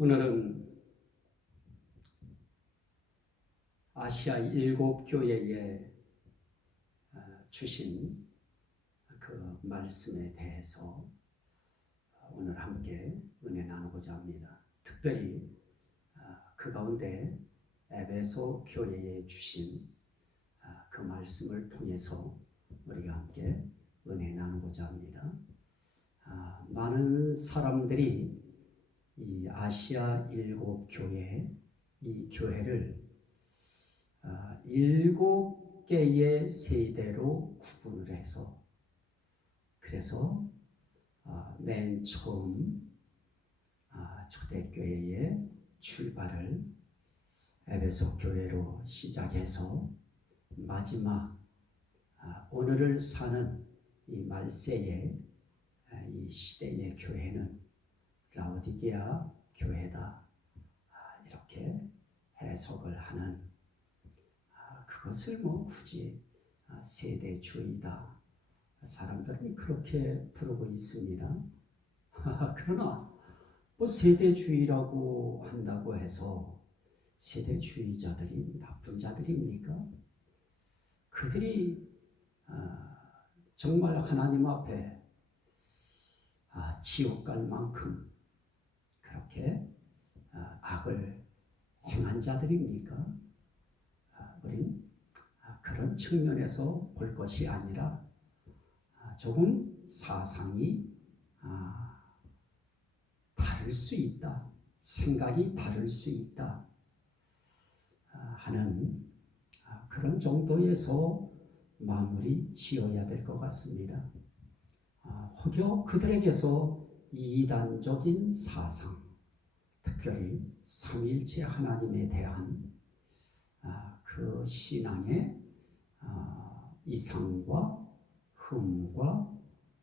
오늘은 아시아 7교회에 주신 그 말씀에 대해서 오늘 함께 은혜 나누고자 합니다. 특별히 그 가운데 에베소 교회에 주신 그 말씀을 통해서 우리가 함께 은혜 나누고자 합니다. 많은 사람들이 이 아시아 7교회, 이 교회를 7개의 세대로 구분을 해서, 그래서 맨 처음 초대교회의 출발을 에베소 교회로 시작해서 마지막 오늘을 사는 이 말세의 이 시대의 교회는 라오디게아 교회다, 이렇게 해석을 하는, 그것을 굳이 세대주의다, 사람들은 그렇게 부르고 있습니다. 그러나 세대주의라고 한다고 해서 세대주의자들이 나쁜 자들입니까? 그들이 정말 하나님 앞에 지옥 갈 만큼 그렇게 악을 행한 자들입니까? 우린 그런 측면에서 볼 것이 아니라 조금 사상이 다를 수 있다, 생각이 다를 수 있다 하는 그런 정도에서 마무리 지어야 될 것 같습니다. 혹여 그들에게서 이단적인 사상, 특별히 삼위일체 하나님에 대한 그 신앙의 이상과 흠과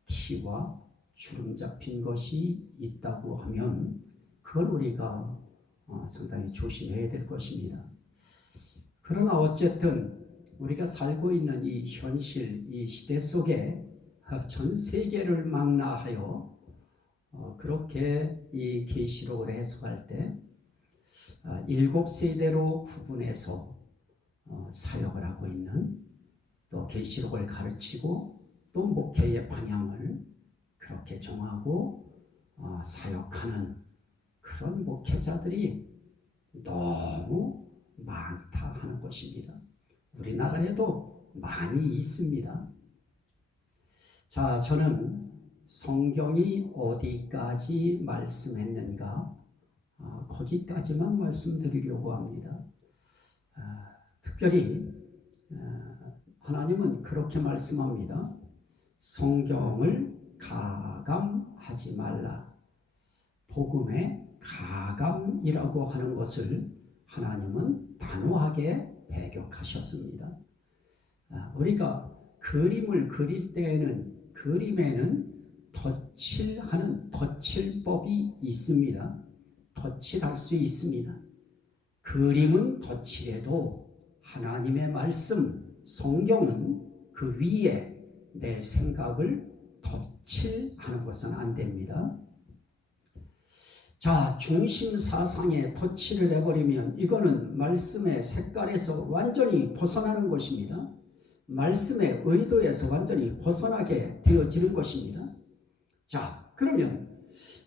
티와 주름 잡힌 것이 있다고 하면 그걸 우리가 상당히 조심해야 될 것입니다. 그러나 어쨌든 우리가 살고 있는 이 현실, 이 시대 속에 전 세계를 망라하여 그렇게 이 계시록을 해석할 때 7세대로 구분해서 사역을 하고 있는, 또 계시록을 가르치고 또 목회의 방향을 그렇게 정하고 사역하는 그런 목회자들이 너무 많다 하는 것입니다. 우리나라에도 많이 있습니다. 자, 저는 성경이 어디까지 말씀했는가 거기까지만 말씀드리려고 합니다. 특별히 하나님은 그렇게 말씀합니다. 성경을 가감하지 말라. 복음의 가감이라고 하는 것을 하나님은 단호하게 배격하셨습니다. 우리가 그림을 그릴 때에는 그림에는 덧칠법이 있습니다. 덧칠할 수 있습니다. 그림은 덧칠해도 하나님의 말씀, 성경은 그 위에 내 생각을 덧칠하는 것은 안 됩니다. 자, 중심 사상에 덧칠을 해버리면 이거는 말씀의 색깔에서 완전히 벗어나는 것입니다. 말씀의 의도에서 완전히 벗어나게 되어지는 것입니다. 자, 그러면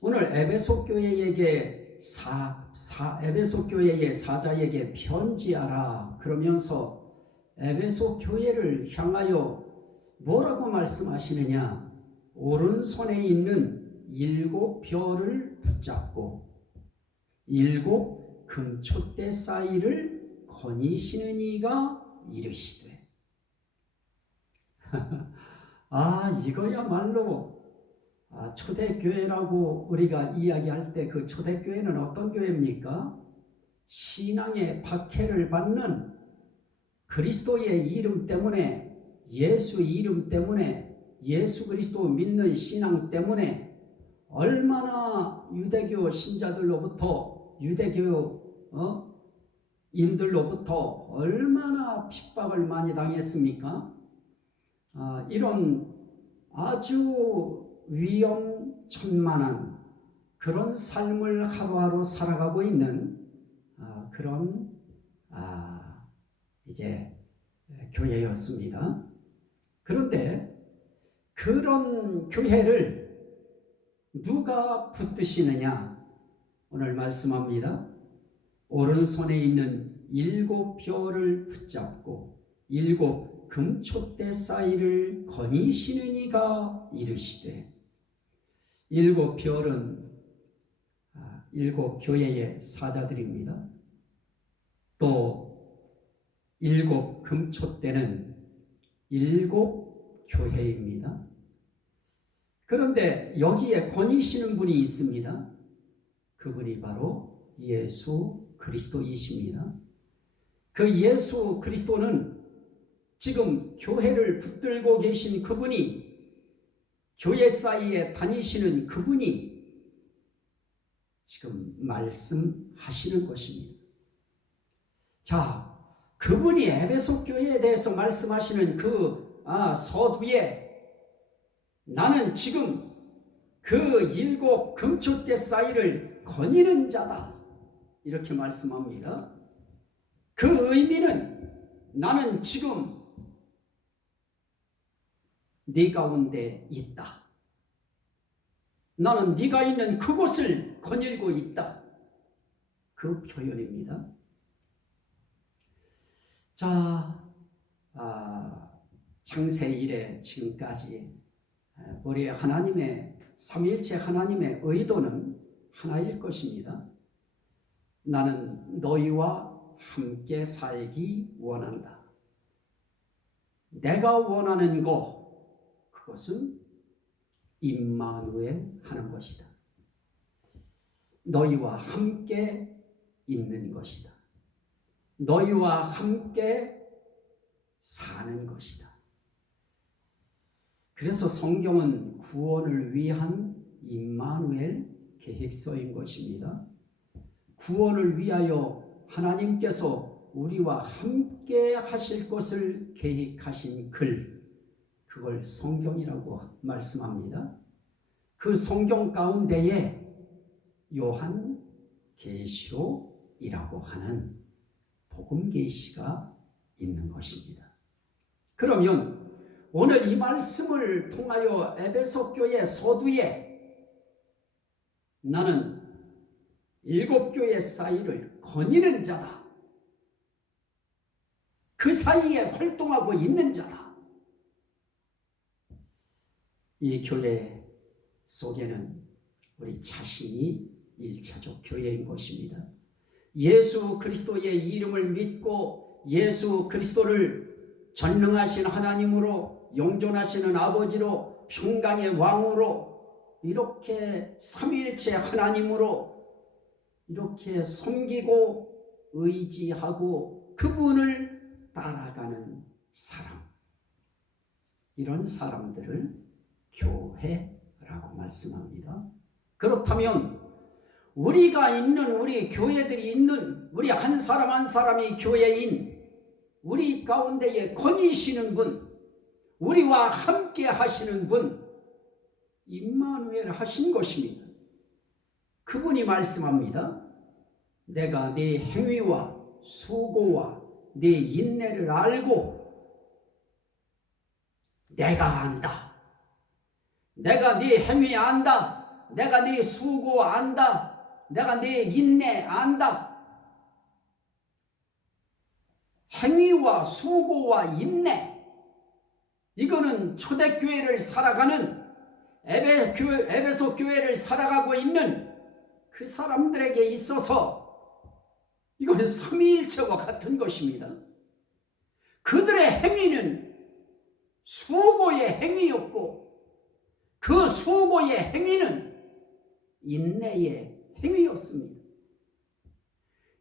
오늘 에베소 교회에게 에베소 교회의 사자에게 편지하라 그러면서 에베소 교회를 향하여 뭐라고 말씀하시느냐? 오른손에 있는 7별을 붙잡고 7 금촛대 사이를 거니시는 이가 이르시되. 이거야말로 초대교회라고 우리가 이야기할 때 그 초대교회는 어떤 교회입니까? 신앙의 박해를 받는, 그리스도의 이름 때문에, 예수 이름 때문에, 예수 그리스도 믿는 신앙 때문에 얼마나 유대교 신자들로부터, 유대교 인들로부터 얼마나 핍박을 많이 당했습니까? 이런 아주 위험천만한 그런 삶을 하루하루 살아가고 있는 그런 이제 교회였습니다. 그런데 그런 교회를 누가 붙드시느냐? 오늘 말씀합니다. 오른손에 있는 7벼를 붙잡고 7 금촛대 사이를 거니시는 이가 이르시되, 7벼는 7 교회의 사자들입니다. 또 7 금촛대는 7 교회입니다. 그런데 여기에 거니시는 분이 있습니다. 그분이 바로 예수 그리스도이십니다. 그 예수 그리스도는 지금 교회를 붙들고 계신 그분이, 교회 사이에 다니시는 그분이 지금 말씀하시는 것입니다. 자, 그분이 에베소 교회에 대해서 말씀하시는 그 서두에 나는 지금 그 7 금촛대 사이를 거니는 자다, 이렇게 말씀합니다. 그 의미는 나는 지금 네 가운데 있다. 나는 네가 있는 그곳을 거닐고 있다. 그 표현입니다. 자, 창세 이래 지금까지 우리 하나님의 삼위일체 하나님의 의도는 하나일 것입니다. 나는 너희와 함께 살기 원한다. 내가 원하는 그것은 임마누엘 하는 것이다. 너희와 함께 있는 것이다. 너희와 함께 사는 것이다. 그래서 성경은 구원을 위한 임마누엘 계획서인 것입니다. 구원을 위하여 하나님께서 우리와 함께 하실 것을 계획하신 그걸 성경이라고 말씀합니다. 그 성경 가운데에 요한 계시록이라고 하는 복음 계시가 있는 것입니다. 그러면 오늘 이 말씀을 통하여 에베소 교회 서두에 나는 7 교회 사이를 거니는 자다. 그 사이에 활동하고 있는 자다. 이 교회 속에는 우리 자신이 1차적 교회인 것입니다. 예수 그리스도의 이름을 믿고 예수 그리스도를 전능하신 하나님으로, 영존하시는 아버지로, 평강의 왕으로, 이렇게 삼위일체 하나님으로 이렇게 섬기고 의지하고 그분을 따라가는 사람, 이런 사람들을 교회라고 말씀합니다. 그렇다면 우리가 있는, 우리 교회들이 있는, 우리 한 사람 한 사람이 교회인 우리 가운데에 거니시는 분, 우리와 함께 하시는 분, 임마누엘 하신 것입니다. 그분이 말씀합니다. 내가 네 행위와 수고와 네 인내를 알고 내가 안다. 내가 네 행위 안다. 내가 네 수고 안다. 내가 네 인내 안다. 행위와 수고와 인내, 이거는 초대교회를 살아가는, 에베소 교회를 살아가고 있는 그 사람들에게 있어서 이거는 삼위일체와 같은 것입니다. 그들의 행위는 수고의 행위였고 그 수고의 행위는 인내의 행위였습니다.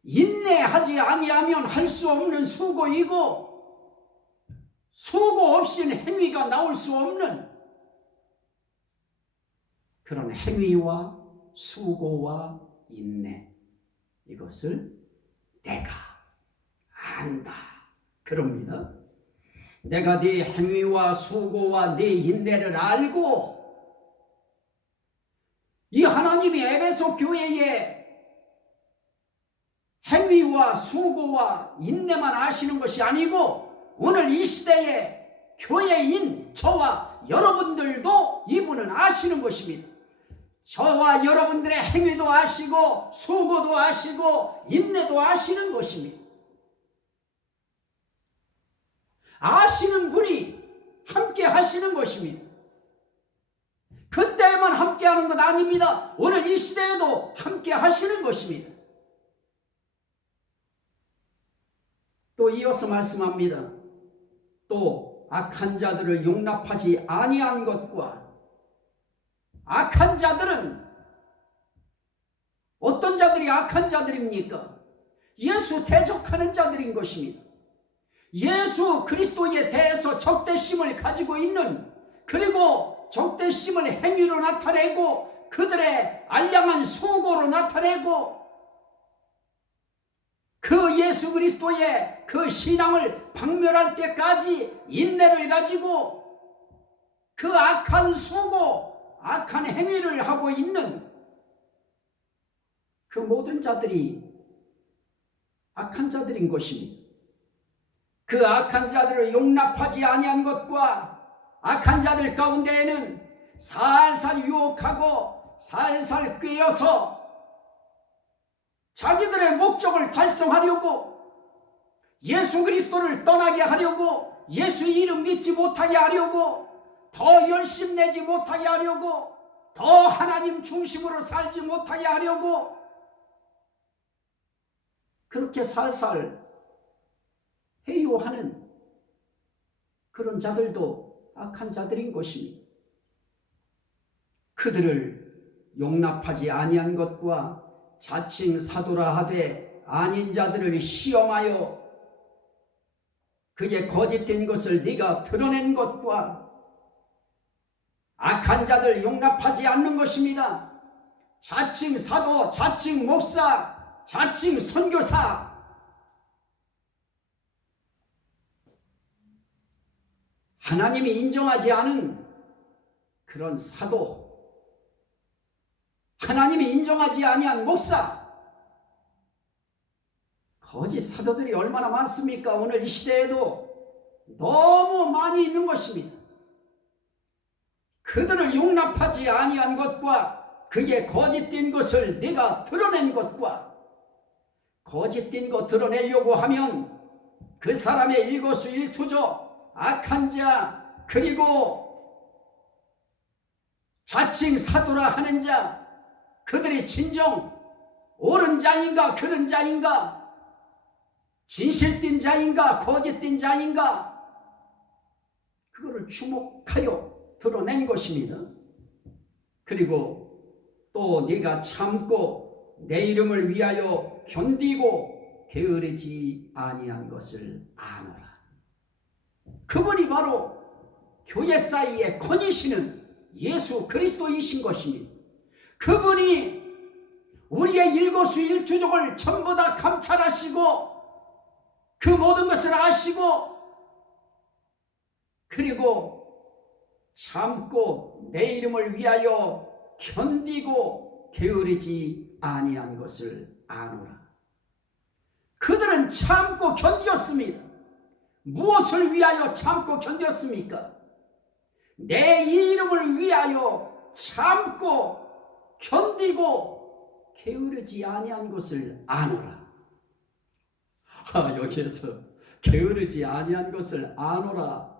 인내하지 아니하면 할 수 없는 수고이고 수고 없이는 행위가 나올 수 없는 그런 행위와 수고와 인내, 이것을 내가 안다 그럽니다. 내가 네 행위와 수고와 네 인내를 알고 이 하나님이 에베소 교회의 행위와 수고와 인내만 아시는 것이 아니고 오늘 이 시대의 교회인 저와 여러분들도 이분은 아시는 것입니다. 저와 여러분들의 행위도 아시고 수고도 아시고 인내도 아시는 것입니다. 아시는 분이 함께 하시는 것입니다. 그때만 함께 하는 것 아닙니다. 오늘 이 시대에도 함께 하시는 것입니다. 또 이어서 말씀합니다. 또 악한 자들을 용납하지 아니한 것과, 악한 자들은 어떤 자들이 악한 자들입니까? 예수 대적하는 자들인 것입니다. 예수 그리스도에 대해서 적대심을 가지고 있는, 그리고 적대심을 행위로 나타내고 그들의 알량한 수고로 나타내고 그 예수 그리스도의 그 신앙을 박멸할 때까지 인내를 가지고 그 악한 수고, 악한 행위를 하고 있는 그 모든 자들이 악한 자들인 것입니다. 그 악한 자들을 용납하지 아니한 것과 악한 자들 가운데에는 살살 유혹하고 살살 꿰어서 자기들의 목적을 달성하려고, 예수 그리스도를 떠나게 하려고, 예수 이름 믿지 못하게 하려고, 더 열심 내지 못하게 하려고, 더 하나님 중심으로 살지 못하게 하려고 그렇게 살살 회유하는 그런 자들도 악한 자들인 것입니다. 그들을 용납하지 아니한 것과 자칭 사도라 하되 아닌 자들을 시험하여 그의 거짓된 것을 네가 드러낸 것과, 악한 자들 용납하지 않는 것입니다. 자칭 사도, 자칭 목사, 자칭 선교사, 하나님이 인정하지 않은 그런 사도, 하나님이 인정하지 아니한 목사, 거짓 사도들이 얼마나 많습니까? 오늘 이 시대에도 너무 많이 있는 것입니다. 그들을 용납하지 아니한 것과 그의 거짓된 것을 네가 드러낸 것과, 거짓된 것 드러내려고 하면 그 사람의 일거수일투족, 악한 자, 그리고 자칭 사도라 하는 자, 그들이 진정 옳은 자인가 그런 자인가, 진실된 자인가 거짓된 자인가, 그거를 주목하여 드러낸 것입니다. 그리고 또 네가 참고 내 이름을 위하여 견디고 게으르지 아니한 것을 아노라. 그분이 바로 교회 사이에 거니시는 예수 그리스도이신 것입니다. 그분이 우리의 일거수일투족을 전부 다 감찰하시고 그 모든 것을 아시고, 그리고 참고 내 이름을 위하여 견디고 게으르지 아니한 것을 아노라. 그들은 참고 견디었습니다. 무엇을 위하여 참고 견뎠습니까? 내 이름을 위하여 참고 견디고 게으르지 아니한 것을 아노라. 여기에서 게으르지 아니한 것을 아노라,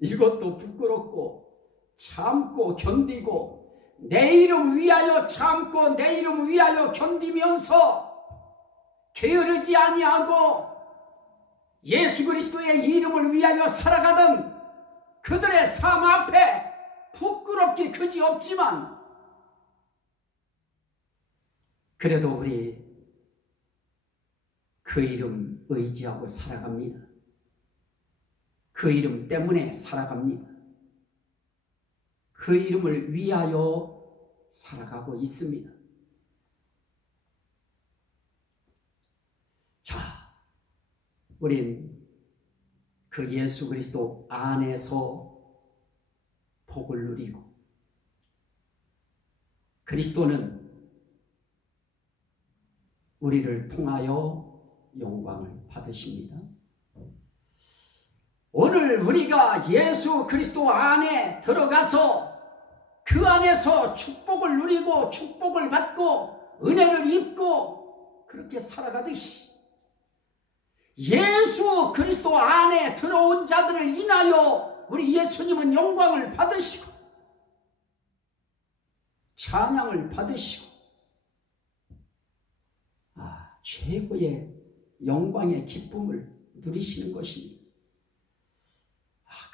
이것도 부끄럽고 참고 견디고 내 이름 위하여 참고 내 이름 위하여 견디면서 게으르지 아니하고 예수 그리스도의 이름을 위하여 살아가던 그들의 삶 앞에 부끄럽기 그지없지만, 그래도 우리 그 이름 의지하고 살아갑니다. 그 이름 때문에 살아갑니다. 그 이름을 위하여 살아가고 있습니다. 자, 우린 그 예수 그리스도 안에서 복을 누리고 그리스도는 우리를 통하여 영광을 받으십니다. 오늘 우리가 예수 그리스도 안에 들어가서 그 안에서 축복을 누리고 축복을 받고 은혜를 입고 그렇게 살아가듯이 예수 그리스도 안에 들어온 자들을 인하여 우리 예수님은 영광을 받으시고 찬양을 받으시고 최고의 영광의 기쁨을 누리시는 것입니다.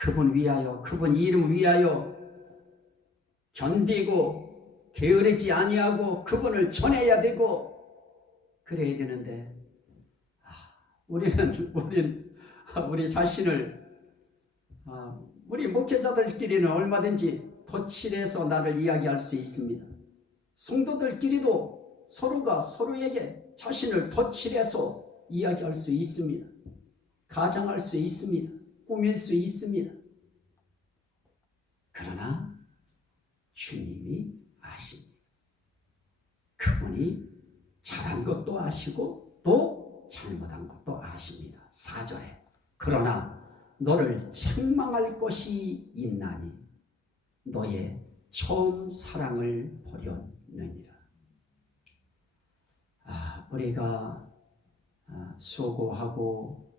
그분 위하여, 그분 이름 위하여 견디고 게으르지 아니하고 그분을 전해야 되고 그래야 되는데 우리 자신을 우리 목회자들끼리는 얼마든지 도칠해서 나를 이야기할 수 있습니다. 성도들끼리도 서로가 서로에게 자신을 도칠해서 이야기할 수 있습니다. 가장할 수 있습니다. 꾸밀 수 있습니다. 그러나 주님이 아십니다. 그분이 잘한 것도 아시고 또 잘못한 것도 아십니다. 4절에 그러나 너를 책망할 것이 있나니 너의 처음 사랑을 버렸느니라. 우리가 수고하고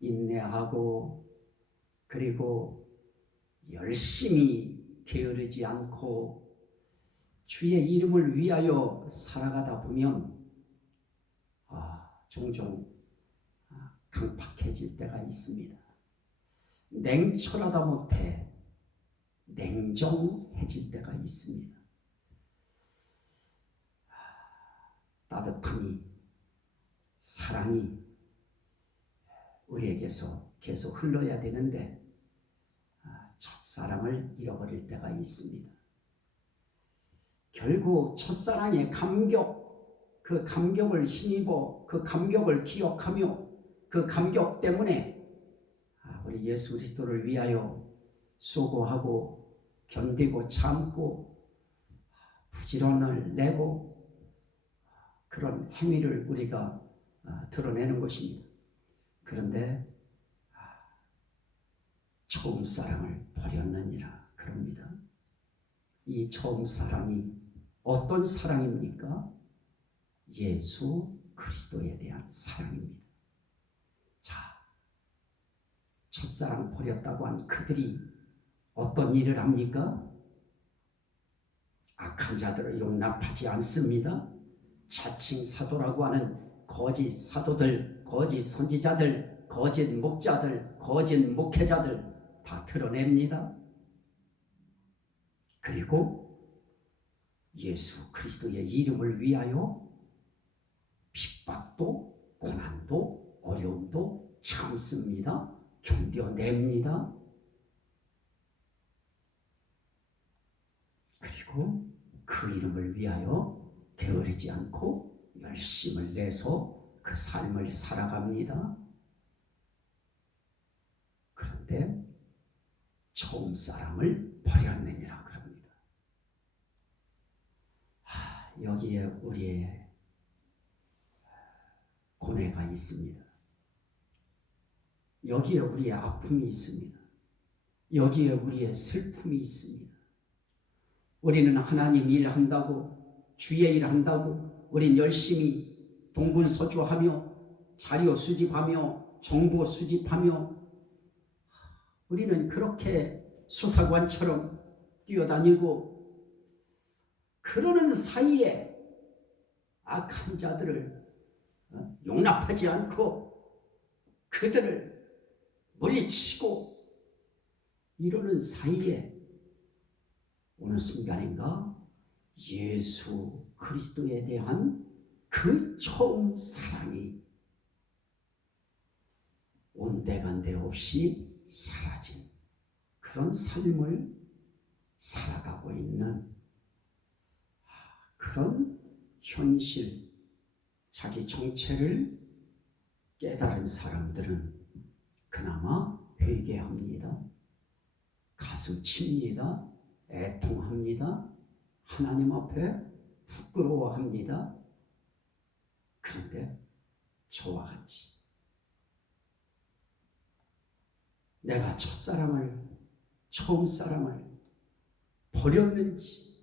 인내하고 그리고 열심히 게으르지 않고 주의 이름을 위하여 살아가다 보면 종종 강팍해질 때가 있습니다. 냉철하다 못해 냉정해질 때가 있습니다. 따뜻함이 사랑이 우리에게서 계속 흘러야 되는데 첫사랑을 잃어버릴 때가 있습니다. 결국 첫사랑의 감격, 그 감격을 힘입어 그 감격을 기억하며 그 감격 때문에 우리 예수 그리스도를 위하여 수고하고 견디고 참고 부지런을 내고 그런 행위를 우리가 드러내는 것입니다. 그런데 처음 사랑을 버렸느니라 그럽니다. 이 처음 사랑이 어떤 사랑입니까? 예수 그리스도에 대한 사랑입니다. 자, 첫사랑 버렸다고 한 그들이 어떤 일을 합니까? 악한 자들을 용납하지 않습니다. 자칭 사도라고 하는 거짓 사도들, 거짓 선지자들, 거짓 목자들, 거짓 목회자들 다 드러냅니다. 그리고 예수 그리스도의 이름을 위하여 핍박도 고난도 어려움도 참습니다. 견뎌냅니다. 그리고 그 이름을 위하여 게으르지 않고 열심을 내서 그 삶을 살아갑니다. 그런데 처음 사랑을 버렸느니라 그럽니다. 여기에 우리의 고뇌가 있습니다. 여기에 우리의 아픔이 있습니다. 여기에 우리의 슬픔이 있습니다. 우리는 하나님 일한다고 주의 일한다고 우린 열심히 동분서주하며 자료 수집하며 정보 수집하며 우리는 그렇게 수사관처럼 뛰어다니고 그러는 사이에 악한 자들을 용납하지 않고 그들을 물리치고 이러는 사이에 어느 순간인가 예수 그리스도에 대한 그 처음 사랑이 온데간데 없이 사라진 그런 삶을 살아가고 있는 그런 현실, 자기 정체를 깨달은 사람들은 그나마 회개합니다. 가슴 칩니다. 애통합니다. 하나님 앞에 부끄러워합니다. 그런데 저와 같이 내가 처음 사랑을 버렸는지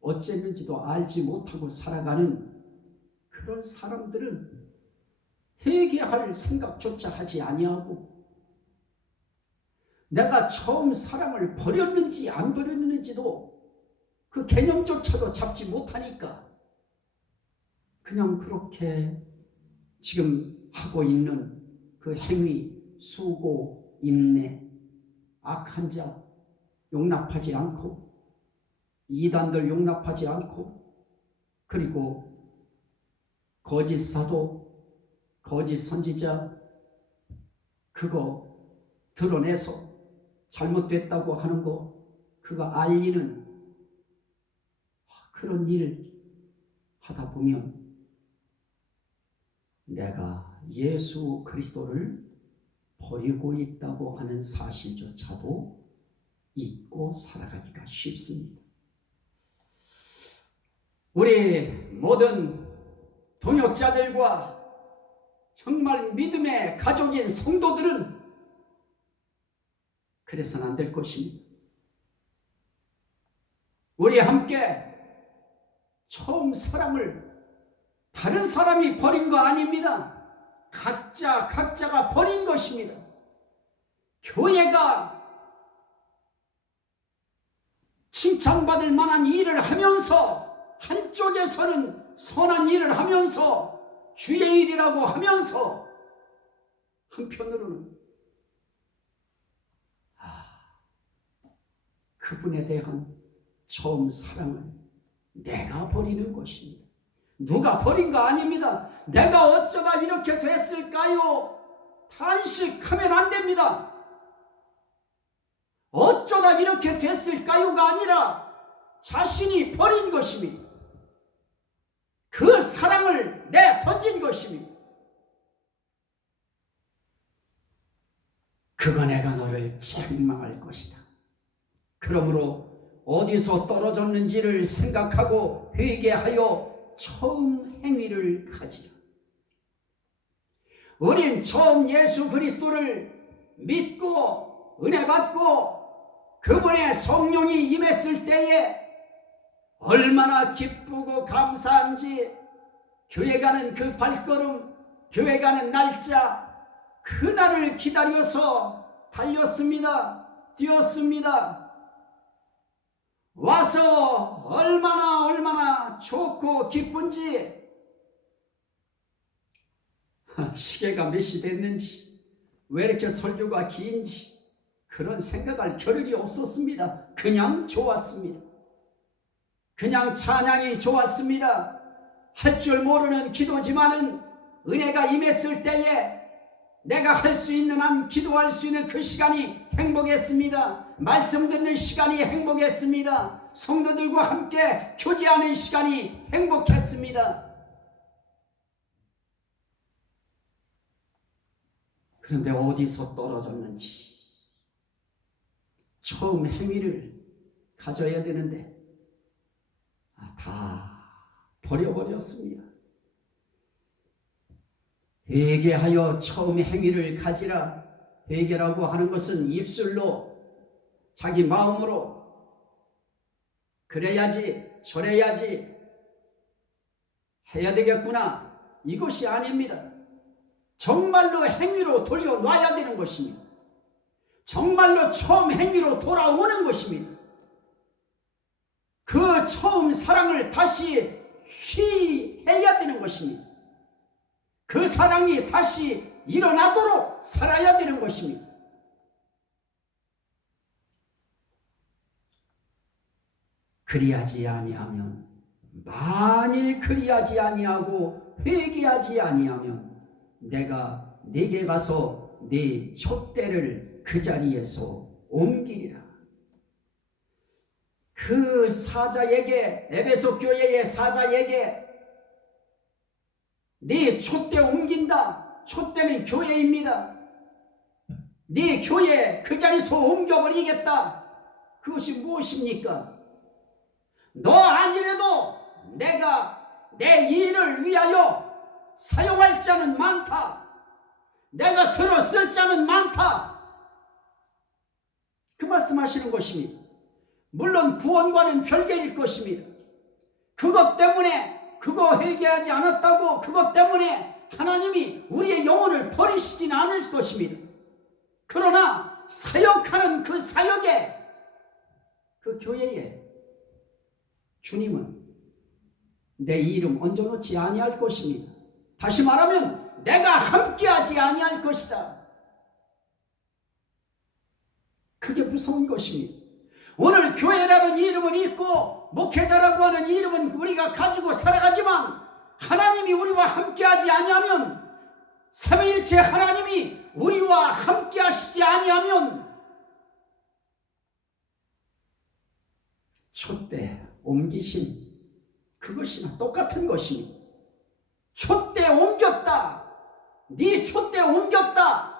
어쨌는지도 알지 못하고 살아가는 그런 사람들은 회개할 생각조차 하지 아니하고, 내가 처음 사랑을 버렸는지 안 버렸는지도 그 개념조차도 잡지 못하니까 그냥 그렇게 지금 하고 있는 그 행위, 수고, 인내, 악한 자 용납하지 않고, 이단들 용납하지 않고, 그리고 거짓 사도, 거짓 선지자 그거 드러내서 잘못됐다고 하는 거 그거 알리는 그런 일 하다 보면 내가 예수 그리스도를 버리고 있다고 하는 사실조차도 잊고 살아가기가 쉽습니다. 우리 모든 동역자들과 정말 믿음의 가족인 성도들은 그래서는 안 될 것입니다. 우리 함께 처음 사랑을 다른 사람이 버린 거 아닙니다. 각자가 버린 것입니다. 교회가 칭찬받을 만한 일을 하면서, 한쪽에서는 선한 일을 하면서 주의 일이라고 하면서, 한편으로는 그분에 대한 처음 사랑을 내가 버리는 것입니다. 누가 버린 거 아닙니다. 내가 어쩌다 이렇게 됐을까요? 탄식하면 안 됩니다. 어쩌다 이렇게 됐을까요가 아니라 자신이 버린 것입니다. 그 사랑을 내 던진 것입니다. 그거 내가 너를 책망할 것이다. 그러므로 어디서 떨어졌는지를 생각하고 회개하여 처음 행위를 가지라. 우린 처음 예수 그리스도를 믿고 은혜 받고 그분의 성령이 임했을 때에 얼마나 기쁘고 감사한지, 교회 가는 그 발걸음, 교회 가는 날짜, 그날을 기다려서 달렸습니다. 뛰었습니다. 와서 얼마나 좋고 기쁜지, 시계가 몇 시 됐는지, 왜 이렇게 설교가 긴지 그런 생각할 겨를이 없었습니다. 그냥 좋았습니다. 그냥 찬양이 좋았습니다. 할 줄 모르는 기도지만은 은혜가 임했을 때에 내가 할 수 있는 한 기도할 수 있는 그 시간이 행복했습니다. 말씀 듣는 시간이 행복했습니다. 성도들과 함께 교제하는 시간이 행복했습니다. 그런데 어디서 떨어졌는지, 처음 행위를 가져야 되는데 다 버려버렸습니다. 회개하여 처음 행위를 가지라. 회개라고 하는 것은 입술로, 자기 마음으로 그래야지 저래야지 해야 되겠구나, 이것이 아닙니다. 정말로 행위로 돌려놔야 되는 것입니다. 정말로 처음 행위로 돌아오는 것입니다. 그 처음 사랑을 다시 취해야 되는 것입니다. 그 사랑이 다시 일어나도록 살아야 되는 것입니다. 그리하지 아니하면, 만일 그리하지 아니하고 회개하지 아니하면 내가 네게 가서 네 촛대를 그 자리에서 옮기리라. 그 사자에게, 에베소 교회의 사자에게 네 촛대 옮긴다. 촛대는 교회입니다. 네 교회 그 자리에서 옮겨버리겠다. 그것이 무엇입니까? 너 아니래도 내가 내 일을 위하여 사용할 자는 많다. 내가 들었을 자는 많다. 그 말씀하시는 것입니다. 물론 구원과는 별개일 것입니다. 그것 때문에 그거 회개하지 않았다고 그것 때문에 하나님이 우리의 영혼을 버리시진 않을 것입니다. 그러나 사역하는 그 사역에 그 교회에 주님은 내 이름 얹어놓지 아니할 것입니다. 다시 말하면 내가 함께하지 아니할 것이다. 그게 무서운 것입니다. 오늘 교회라는 이름은 있고 목회자라고 하는 이름은 우리가 가지고 살아가지만 하나님이 우리와 함께하지 아니하면, 삼위일체 하나님이 우리와 함께하시지 아니하면 촛대 옮기신 그것이나 똑같은 것입니다. 촛대 옮겼다. 네 촛대 옮겼다.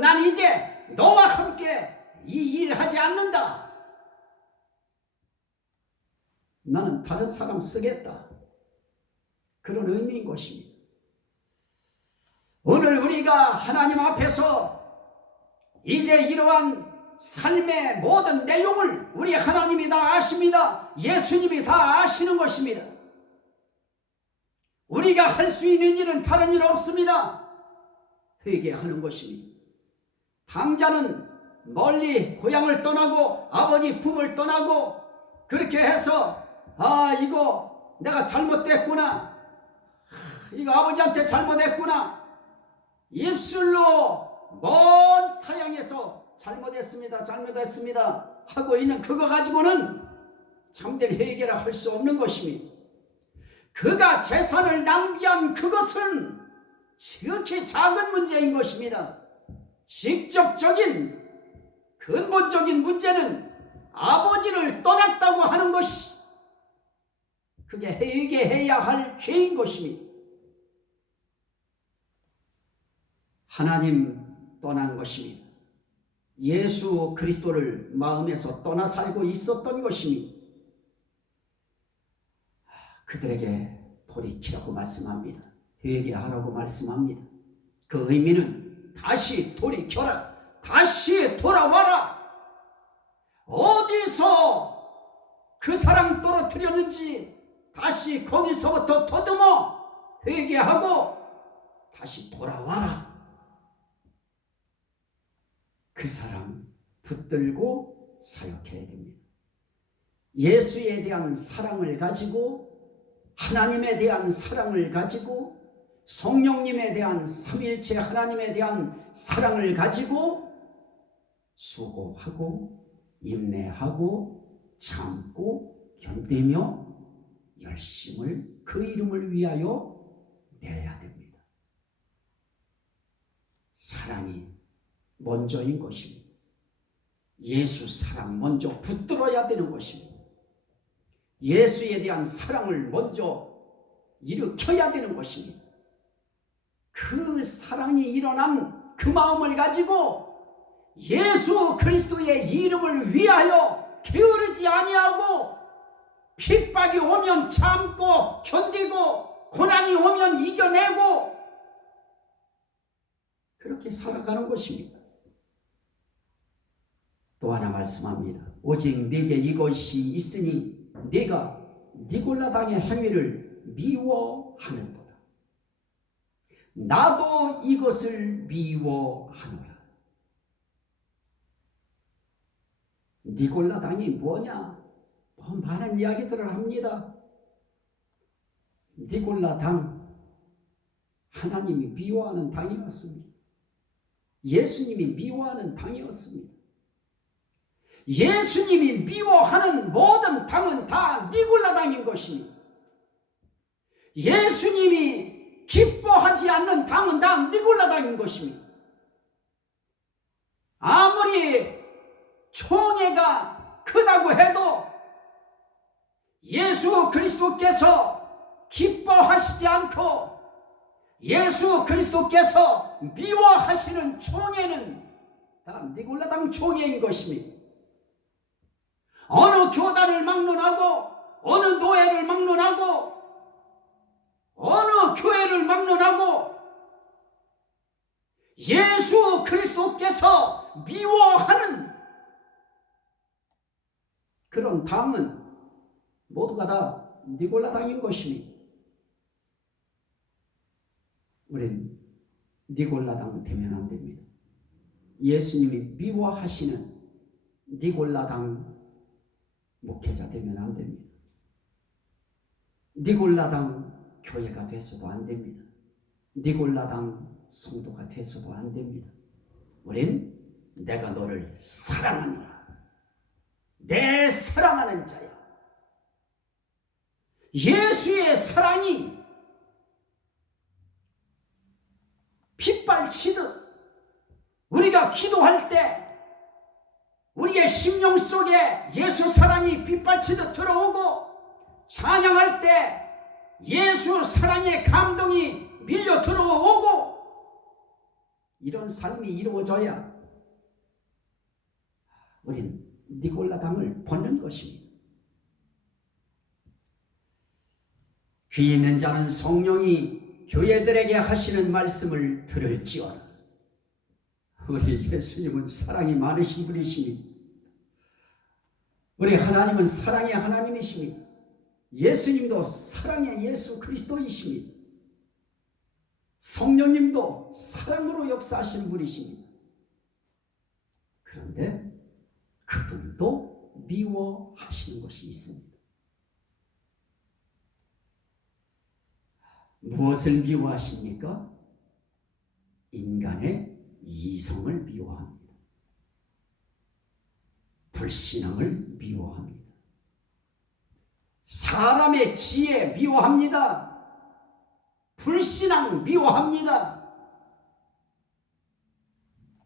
난 이제 너와 함께 이 일 하지 않는다. 나는 다른 사람 쓰겠다. 그런 의미인 것입니다. 오늘 우리가 하나님 앞에서 이제 이러한 삶의 모든 내용을 우리 하나님이 다 아십니다. 예수님이 다 아시는 것입니다. 우리가 할 수 있는 일은 다른 일 없습니다. 회개하는 것입니다. 당자는 멀리 고향을 떠나고 아버지 품을 떠나고 그렇게 해서 이거 내가 잘못됐구나, 이거 아버지한테 잘못했구나, 입술로 먼 타향에서 잘못했습니다 하고 있는 그거 가지고는 참된 회개라 할 수 없는 것입니다. 그가 재산을 낭비한 그것은 지극히 작은 문제인 것입니다. 직접적인 근본적인 문제는 아버지를 떠났다고 하는 것이 그게 회개해야 할 죄인 것입니다. 하나님 떠난 것입니다. 예수 그리스도를 마음에서 떠나 살고 있었던 것입니다. 그들에게 돌이키라고 말씀합니다. 회개하라고 말씀합니다. 그 의미는 다시 돌이켜라, 다시 돌아와라. 어디서 그 사랑 떨어뜨렸는지 다시 거기서부터 더듬어 회개하고 다시 돌아와라. 그 사랑 붙들고 사역해야 됩니다. 예수에 대한 사랑을 가지고, 하나님에 대한 사랑을 가지고, 성령님에 대한 삼위일체 하나님에 대한 사랑을 가지고 수고하고 인내하고 참고 견디며 열심을 그 이름을 위하여 내야 됩니다. 사랑이 먼저인 것입니다. 예수 사랑 먼저 붙들어야 되는 것입니다. 예수에 대한 사랑을 먼저 일으켜야 되는 것입니다. 그 사랑이 일어난 그 마음을 가지고 예수 그리스도의 이름을 위하여 게으르지 아니하고, 핍박이 오면 참고 견디고 고난이 오면 이겨내고 그렇게 살아가는 것입니다. 또 하나 말씀합니다. 오직 네게 이것이 있으니 네가 니골라당의 행위를 미워하는도다. 나도 이것을 미워하노라. 니골라당이 뭐냐? 많은 이야기들을 합니다. 니골라당, 하나님이 미워하는 당이었습니다. 예수님이 미워하는 당이었습니다. 예수님이 미워하는 모든 당은 다 니골라당인 것입니다. 예수님이 기뻐하지 않는 당은 다 니골라당인 것입니다. 아무리 총회가 크다고 해도 예수 그리스도께서 기뻐하시지 않고 예수 그리스도께서 미워하시는 총회는 다 니골라당 총회인 것입니다. 어느 교단을 막론하고 어느 노예를 막론하고 어느 교회를 막론하고 예수 그리스도께서 미워하는 그런 당은 모두가 다 니골라 당인 것입니다. 우린 니골라 당 되면 안 됩니다. 예수님이 미워하시는 니골라 당 목회자 되면 안 됩니다. 니골라 당 교회가 돼서도 안 됩니다. 니골라 당 성도가 돼서도 안 됩니다. 우린 내가 너를 사랑하노라. 내 사랑하는 자야. 예수의 사랑이 빗발치듯 우리가 기도할 때 우리의 심령 속에 예수 사랑이 빗발치듯 들어오고 찬양할 때 예수 사랑의 감동이 밀려 들어오고 이런 삶이 이루어져야 우린 니골라 당을 벗는 것입니다. 귀 있는 자는 성령이 교회들에게 하시는 말씀을 들을지어다. 우리 예수님은 사랑이 많으신 분이십니다. 우리 하나님은 사랑의 하나님이십니다. 예수님도 사랑의 예수 그리스도이십니다. 성령님도 사랑으로 역사하시는 분이십니다. 그런데 그분도 미워하시는 것이 있습니다. 무엇을 미워하십니까? 인간의 이성을 미워합니다. 불신앙을 미워합니다. 사람의 지혜 미워합니다. 불신앙 미워합니다.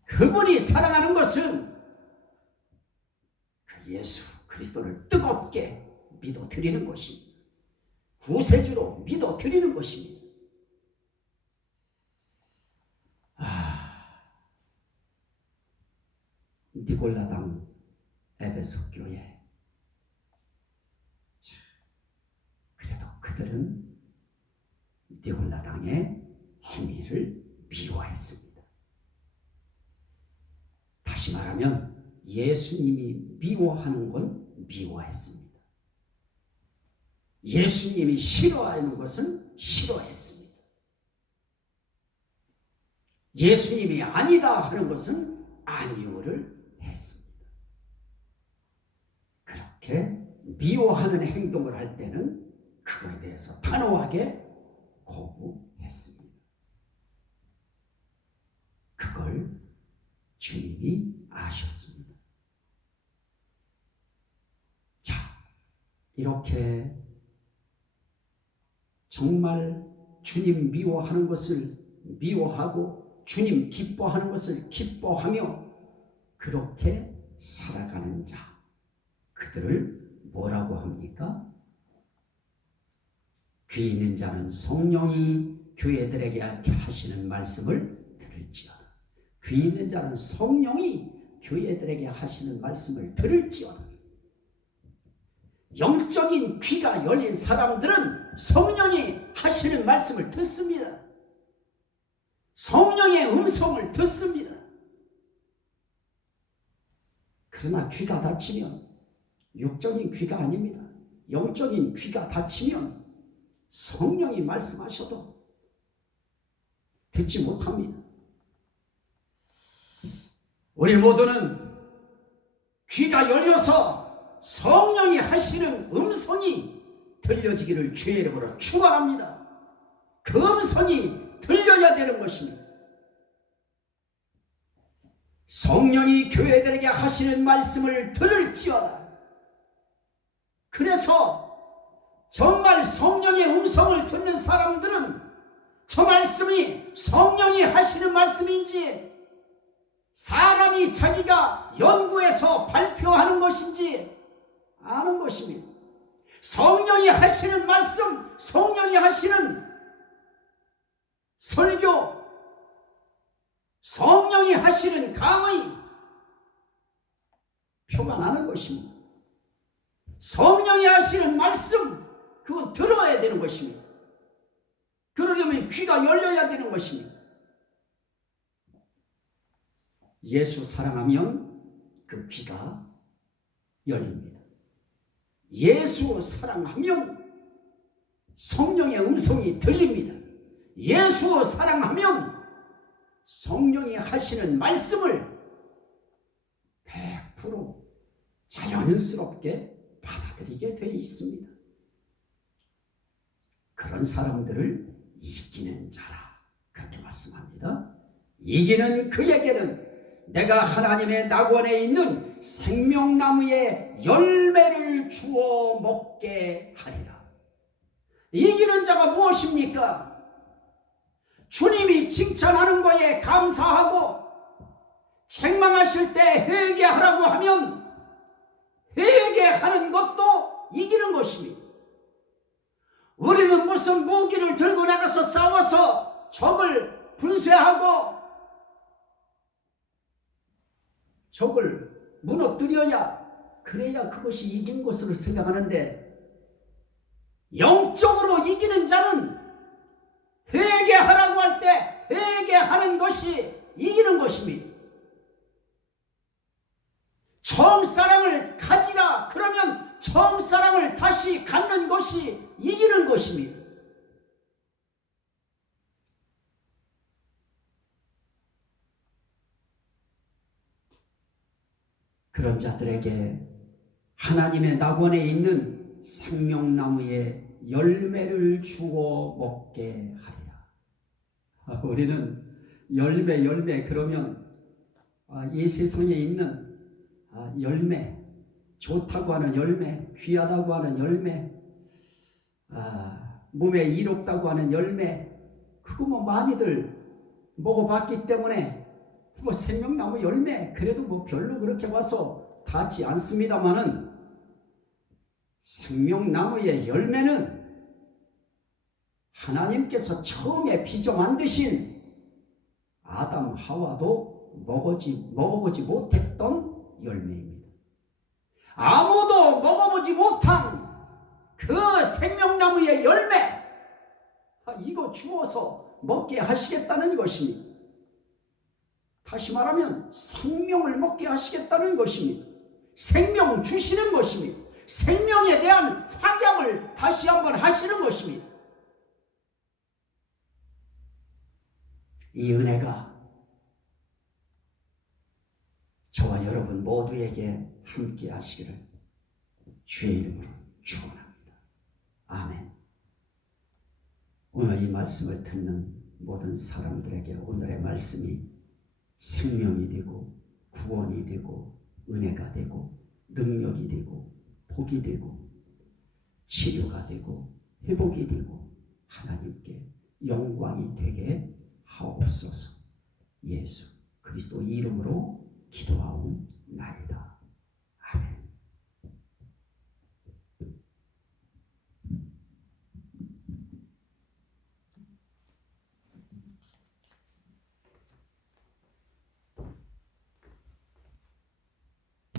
그분이 사랑하는 것은 그 예수 그리스도를 뜨겁게 믿어드리는 것입니다. 구세주로 믿어드리는 것입니다. 니골라 당 에베소 교회. 그래도 그들은 니골라 당의 행위를 미워했습니다. 다시 말하면 예수님이 미워하는 건 미워했습니다. 예수님이 싫어하는 것은 싫어했습니다. 예수님이 아니다 하는 것은 아니오를 했습니다. 그렇게 미워하는 행동을 할 때는 그거에 대해서 단호하게 거부했습니다. 그걸 주님이 아셨습니다. 자, 이렇게 정말 주님 미워하는 것을 미워하고 주님 기뻐하는 것을 기뻐하며 그렇게 살아가는 자, 그들을 뭐라고 합니까? 귀 있는 자는 성령이 교회들에게 하시는 말씀을 들을지어다. 귀 있는 자는 성령이 교회들에게 하시는 말씀을 들을지어다. 영적인 귀가 열린 사람들은 성령이 하시는 말씀을 듣습니다. 성령의 음성을 듣습니다. 그러나 귀가 닫히면, 육적인 귀가 아닙니다. 영적인 귀가 닫히면 성령이 말씀하셔도 듣지 못합니다. 우리 모두는 귀가 열려서 성령이 하시는 음성이 들려지기를 주의 이름으로 축원합니다. 그 음성이 들려야 되는 것입니다. 성령이 교회들에게 하시는 말씀을 들을지어다. 그래서 정말 성령의 음성을 듣는 사람들은 저 말씀이 성령이 하시는 말씀인지 사람이 자기가 연구해서 발표하는 것인지 아는 것입니다. 성령이 하시는 말씀, 성령이 하시는 설교, 성령이 하시는 강의 표가 나는 것입니다. 성령이 하시는 말씀, 그거 들어야 되는 것입니다. 그러려면 귀가 열려야 되는 것입니다. 예수 사랑하면 그 귀가 열립니다. 예수 사랑하면 성령의 음성이 들립니다. 예수 사랑하면 성령이 하시는 말씀을 100% 자연스럽게 받아들이게 되어 있습니다. 그런 사람들을 이기는 자라, 그렇게 말씀합니다. 이기는 그에게는 내가 하나님의 낙원에 있는 생명나무의 열매를 주어 먹게 하리라. 이기는 자가 무엇입니까? 주님이 칭찬하는 거에 감사하고 책망하실 때 회개하라고 하면 회개하는 것도 이기는 것입니다. 우리는 무슨 무기를 들고 나가서 싸워서 적을 분쇄하고 적을 무너뜨려야, 그래야 그것이 이긴 것으로 생각하는데, 영적으로 이기는 자는 회개하라고 할 때 회개하는 것이 이기는 것입니다. 처음 사랑을 가지라 그러면 처음 사랑을 다시 갖는 것이 이기는 것입니다. 그런 자들에게 하나님의 낙원에 있는 생명나무의 열매를 주어 먹게 하리라. 우리는 열매 그러면 이 세상에 있는 열매, 좋다고 하는 열매, 귀하다고 하는 열매, 몸에 이롭다고 하는 열매, 그거 뭐 많이들 먹어봤기 때문에 뭐 생명나무 열매 그래도 뭐 별로 그렇게 와서 닿지 않습니다만은, 생명나무의 열매는 하나님께서 처음에 빚어 만드신 아담 하와도 먹어보지 못했던 열매입니다. 아무도 먹어보지 못한 그 생명나무의 열매, 이거 주어서 먹게 하시겠다는 것입니다. 다시 말하면 생명을 먹게 하시겠다는 것입니다. 생명 주시는 것입니다. 생명에 대한 확약을 다시 한번 하시는 것입니다. 이 은혜가 저와 여러분 모두에게 함께 하시기를 주의 이름으로 축원합니다. 아멘. 오늘 이 말씀을 듣는 모든 사람들에게 오늘의 말씀이 생명이 되고 구원이 되고 은혜가 되고 능력이 되고 복이 되고 치료가 되고 회복이 되고 하나님께 영광이 되게 하옵소서. 예수 그리스도 이름으로 기도하옵나이다.